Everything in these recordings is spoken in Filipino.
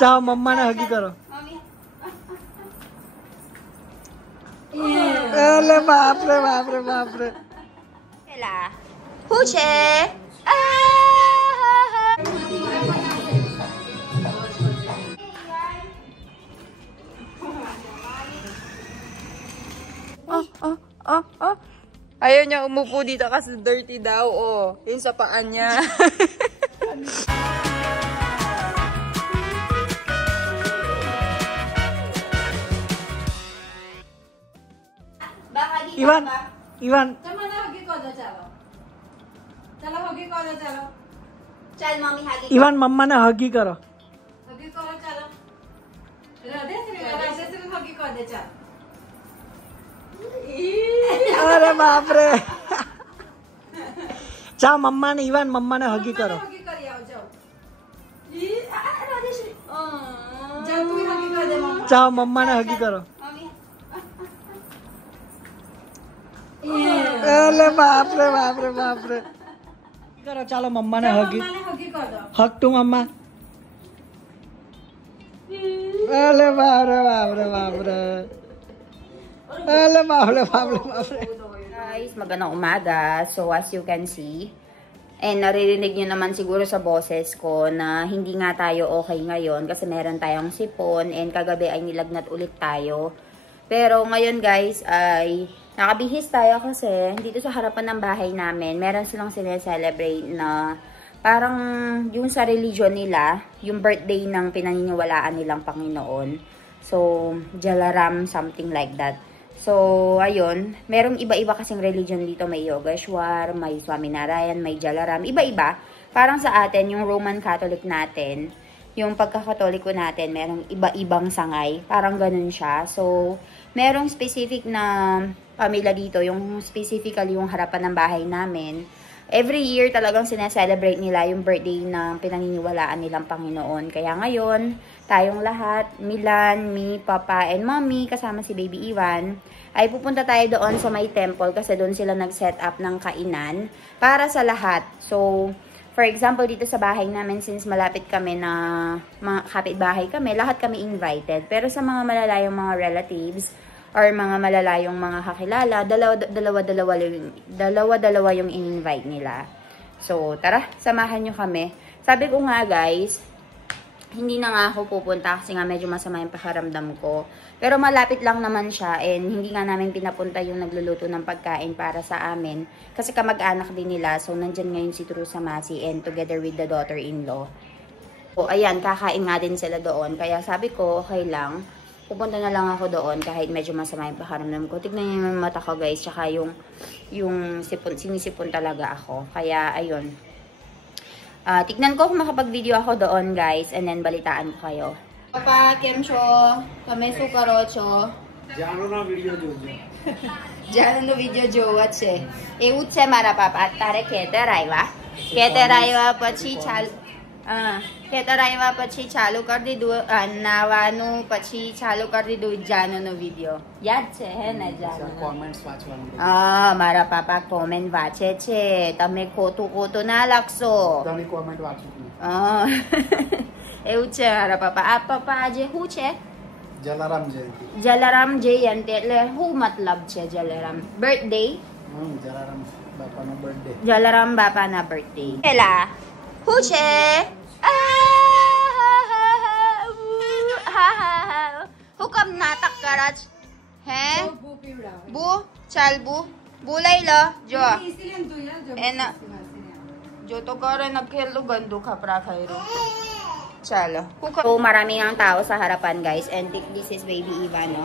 जाओ मम्मा ने हगी करो। अरे बाप रे बाप रे बाप रे। हुचे ayaw niya umupo dito kasi dirty daw, oh. Yung sa paan niya. Ivan Ivan चल मम्मी हगी इवान मम्मा ने हगी करो। अरे बाप रे। जाओ मम्मा ने इवान मम्मा ने हगी करो। जाओ मम्मा ने हगी करो। अरे बाप रे बाप रे बाप रे। करो चलो मम्मा ने हगी हग टू मम्मा। अरे बाप रे बाप रे बाप रे। अरे बाप रे बाप रे बाप रे। Guys, magandang umaga. So as you can see, naririnig nyo naman siguro sa boses ko na hindi nga tayo okay ngayon kasi meron tayong sipon and kagabi ay nilagnat ulit tayo. Pero ngayon guys ay nakabihis tayo kasi dito sa harapan ng bahay namin, meron silang sineselebrate na parang yung sa religion nila, yung birthday ng pinaniniwalaan nilang Panginoon. So, Jalaram, something like that. So, ayun, merong iba-iba kasing religion dito. May Yogeshwar, may Swaminarayan, may Jalaram, iba-iba. Parang sa atin, yung Roman Catholic natin, yung pagkakatoliko natin, merong iba-ibang sangay. Parang ganun siya. So, merong specific na pamilya dito, yung specifically yung harapan ng bahay namin. Every year talagang sineselebrate nila yung birthday na pinaniniwalaan nilang Panginoon. Kaya ngayon, tayong lahat, Milan, me, Papa, and Mommy, kasama si Baby Ivan, ay pupunta tayo doon sa may temple kasi doon sila nag-set up ng kainan para sa lahat. So, for example, dito sa bahay namin, since malapit kami na mga kapitbahay kami, lahat kami invited. Pero sa mga malalayong mga relatives, or mga malalayong mga kakilala, dalawa-dalawa yung in-invite nila. So, tara, samahan nyo kami. Sabi ko nga guys, hindi na nga ako pupunta kasi nga medyo masama yung pakiramdam ko. Pero malapit lang naman siya and hindi nga namin pinapunta yung nagluluto ng pagkain para sa amin. Kasi kamag-anak din nila, so nandyan ngayon si True Samasi and together with the daughter-in-law. So, ayan, kakain nga din sila doon. Kaya sabi ko, okay lang. Pupunta na lang ako doon kahit medyo masama yung pakiramdam ko. Tignan niyo yung mata ko guys, tsaka yung sipon, sinisipon talaga ako. Kaya ayun. Tignan ko kung makapag-video ako doon guys and then balitaan ko kayo. Papa, Kemcho, kame sukarocho. जानो ना वीडियो जोજો. जानो ना वीडियो જોવા છે. એવું જ છે મારા પાપા. તારે ખેતર આવ્યા પછી ખેતર આવ્યા પછી ચાલુ કરી દીધું નાવાનું પછી ચાલુ કરી દીધું જાનુનો વિડીયો યાદ છે હે ને જાનુ કોમેન્ટ્સ વાંચવાનું મારા પાપા કોમેન્ટ વાંચે છે તમે ખોટું ના લખશો તમે કોમેન્ટ વાંચો એવું છે મારા પાપા આ પાપા આજે શું છે જલારામ જયંતિ એટલે શું મતલબ છે જલારામ બર્થડે જલારામ બાપાના બર્થડે પેલા શું છે હુકમ નાટક કરજ હે બુ ચાલ બુ લઈ લો જો એના જો તો કરે na કેટલું ગંદુ ખપરા ખાયરો ચાલો so marami ang tao sa harapan guys and this is Baby Ivan no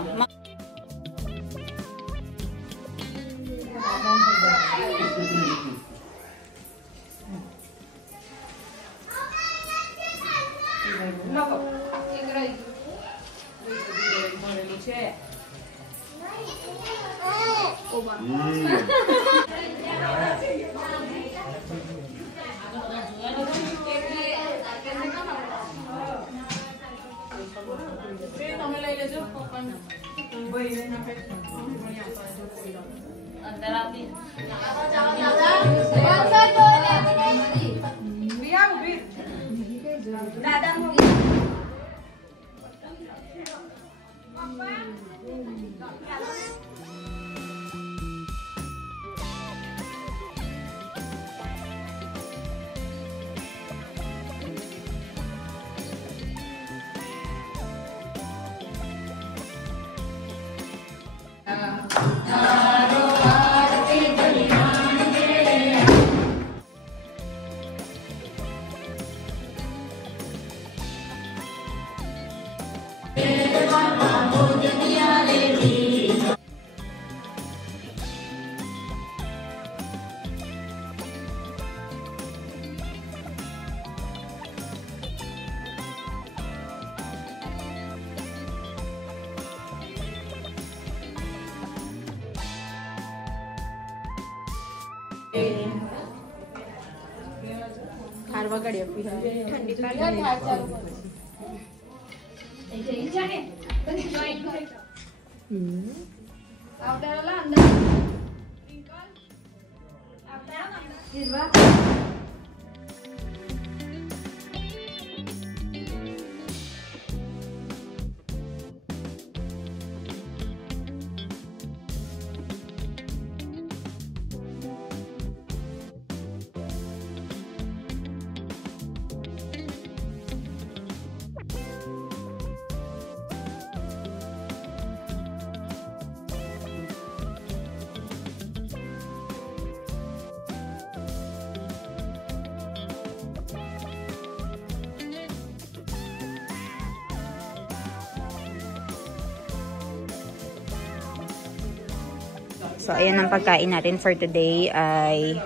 So, ayan ang pagkain natin for today ay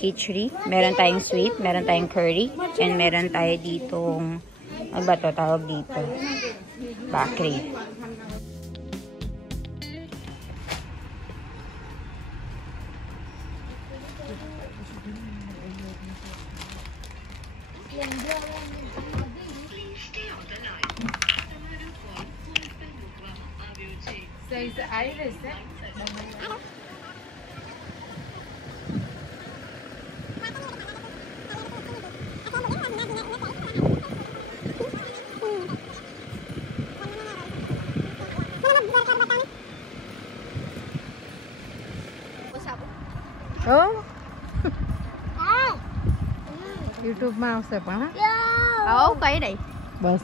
khichdi. Meron tayong sweet, meron tayong curry, and meron tayo ditong, ano ba ito tawag dito? Bakri. Oh? YouTube માં આવશે પણ Oo, kaya na eh. બસ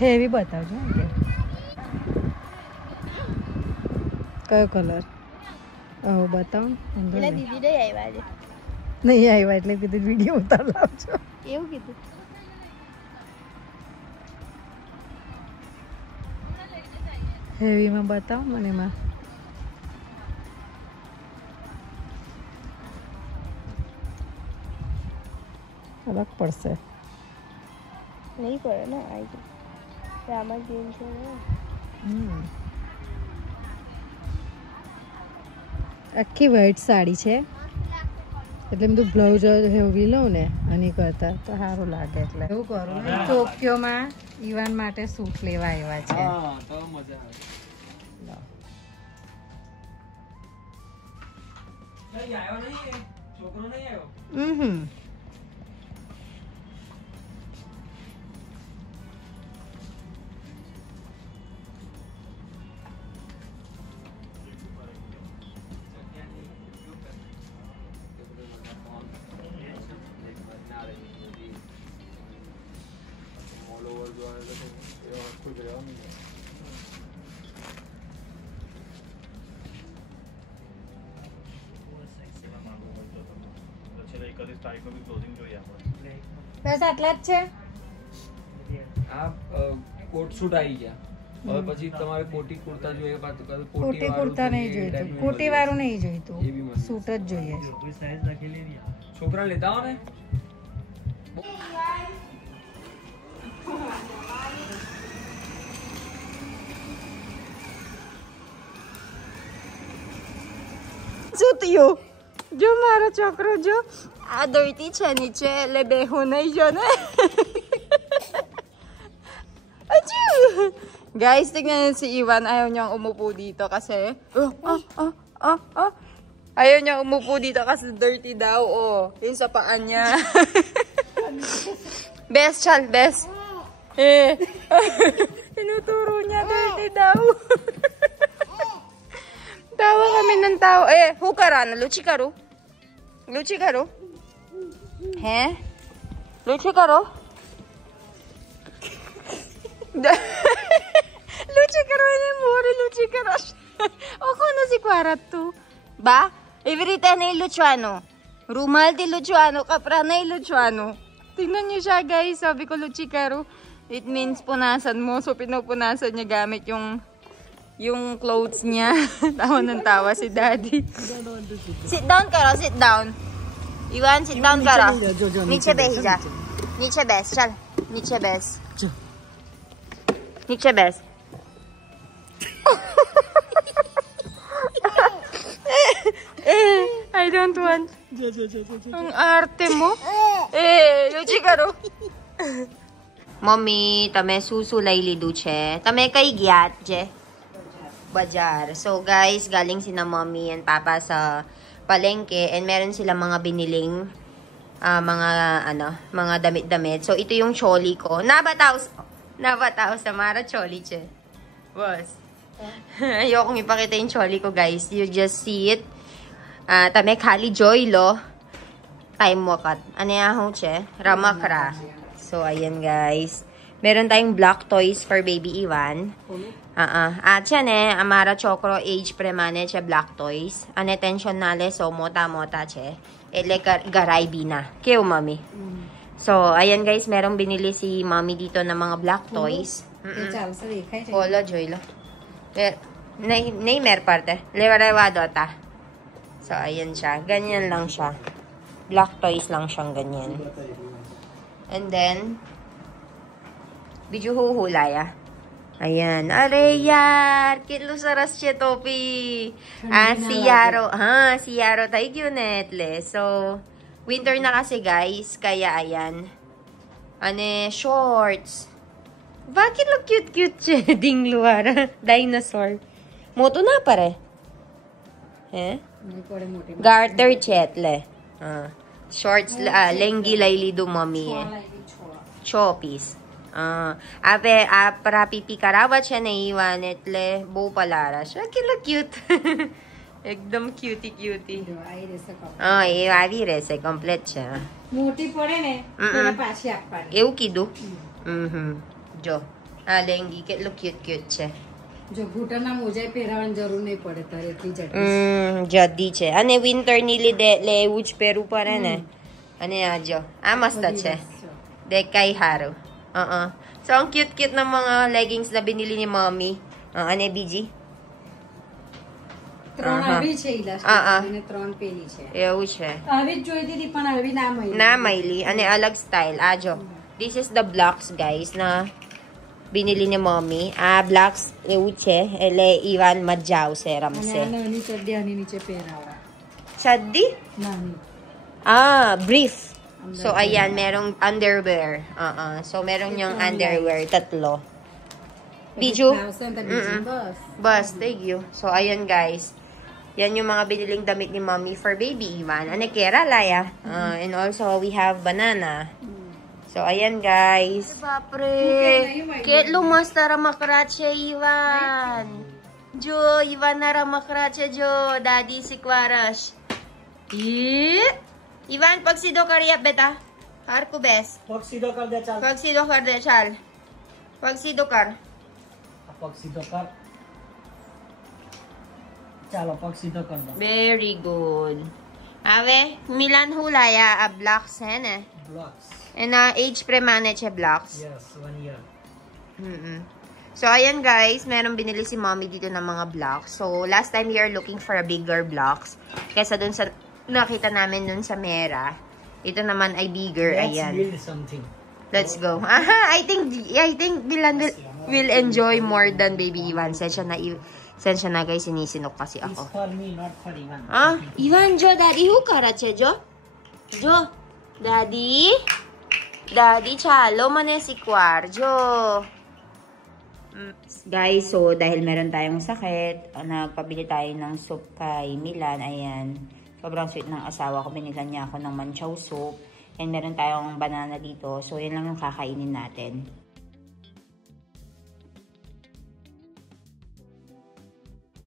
હેવી બતાવજો કયો કલર બતાવો એટલે દીદી નહીં આવ્યા છે. નહીં આવ્યા એટલે કીધું વિડીયો ઉતાર લાવજો એવું કીધું. હેવીમાં બતાવો મને એમાં અલગ પડશે નહીં પડે ને આવી ગયું. આમાં ગ્રીન છે ને. આખી વ્હાઈટ સાડી છે એટલે બધું બ્લાઉઝ હેવી લઉં ને આની કરતા તો સારું લાગે એટલે એવું કરું ટોક્યોમાં ઈવાન માટે સૂટ લેવા આવ્યા છે તો મજા આવે છોકરો નહીં આવ્યો બસ આટલા જ છે આ કોટ સૂટ આવી ગયા હવે પછી તમારે કોટી કુર્તા જોઈએ કોટી કુર્તા નહીં જોઈતું કોટી વાળું નહીં જોઈતું સૂટ જ જોઈએ છોકરા લેતા હો ને શું થયું? જો મારો છોકરો જો આ દોઈતી છે નીચે એટલે બેહું નહીં જો ને Guys, tignan niyo si Iwan. Ayaw niyang umupo dito kasi... Ayaw niyang umupo dito kasi dirty daw. Oh, yun sa paan niya. Bes, Chal, bes. Tinuturo niya, dirty daw. Tawa kami ng tawa. Hukara na, luchi karo. Luchi karo? He? Luchi karo? Luchi karo ini mori luchi karo. Ako na si Kwaratu. Ba? Ibrita na Luciano. Rumal di Luciano, kapra na Luciano. Tingnan niyo siya, guys. Sabi ko luchi karo. It means punasan mo. So pinupunasan niya gamit yung clothes niya. Tawa ng tawa si Daddy. Sit down karo, sit down. Iwan, sit down karo. Niche bes ja. Niche bes, chal. Niche bes. Niche bes. I don't want. Ang arte mo. Luchi karo. Mommy, tame susulay liduche. Tame kay giat je. Bajar. So guys, galing sina Mommy and Papa sa palengke and meron sila mga biniling mga damit-damit. So ito yung choli ko. Nabataw sa Mara choli che. Was. Ayokong ipakita yung choli ko, guys. You just see it. Tame kali joy lo. Time wakat. Ano yaho che? Ramakra. So ayan, guys. Meron tayong black toys for baby Iwan. At yan Amara chokro age premane che black toys. Ane tension nale so mota che. Ele garay bina. Keo mami. So ayan, guys, merong binili si Mommy dito ng mga black toys. Hola joy lo. Neymer parte. Lewarewado ta. So ayan siya. Ganyan lang siya. Black toys lang siyang ganyan. And then bijuhuhulaya. Ayan. Areyar! Kitlo saras siya, Topi. Si Yaro. Si Yaro tayo yun, netle. So, winter na kasi, guys. Kaya, ayan. Shorts. Bakit lo cute-cute siya? Ding luwara. Dinosaur. Moto na pare. Garter chetle. Shorts, lenggi layli do mami. Chopis. Para pipikarawa siya na iwan etle bo palara siya. Kila cute. Ekdam cutie. Avi rese complete siya. મોટી પડે ને તો પાછી આપવાની. એવું કીધું. જો લેંગી કેટલું ક્યુટ છે. જો ઘૂંટણના મોજા પહેરાવાની જરૂર નહીં પડે તારે એટલી જડી છે. અને વિન્ટર ની લીધે એટલે એવું જ પહેરવું પડે ને. અને આ જો આ મસ્ત છે. દેખાય હારું. So, ang cute-cute ng mga leggings na binili ni Mommy. Ano બીજી? ત્રણ આવી છે ઇલાસ્ટિક અને ત્રણ પેલી છે. એવું છે. આવી જ જોઈ દીધી પણ આવી ના મળી. ના મળી અને અલગ સ્ટાઇલ. આ જો. This is the blocks, guys, na binili ni Mommy. Blocks એવું છે. એટલે Iwan મજા આવશે રમશે. અને આની ચડ્ડી આની નીચે પહેરાવા. ચડ્ડી? નાની. Brief. So, ayan, merong underwear. So, meron yung underwear, tatlo. Biju? Bus, thank you. So, ayan, guys. Yan yung mga biniling damit ni Mommy for baby Iwan. Kera, Laya. And also, we have banana. So, ayan, guys. Bapre. Ket lumas tara makrache, Iwan. Jo, Iwan nara makrache, Jo. Daddy si Kwarash. Iwan, pagsido kariya beta. Harko bes. पक्षीदो कर दे चल Pagsido kar de chal. Pagsido kar. पक्षीदो कर चलो पक्षीदो कर दो Very good. Ave, Milan hulaya a blocks hen blocks And age premane che blocks. Yes 1 year So, ayan, guys. Meron binili si Mommy dito ng mga blocks. So, last time we are looking for a bigger blocks. Kesa dun sa nakita namin dun sa Mera. Ito naman ay bigger. Ayan. let's build something Let's go. I think Milan will enjoy more than baby Iwan. Sensya na, guys, sinisinok kasi it's ako. for me not for Ivan Iwan, Jo, Daddy, who karache, Jo? Jo, Daddy? Daddy, chalo mane si Kwar, Jo. Guys, so dahil meron tayong sakit, nagpabili tayo ng soup kay Milan. Ayan. Sobrang sweet ng asawa ko. Binilan niya ako ng manchaw soup. And meron tayong banana dito. So, yan lang yung kakainin natin.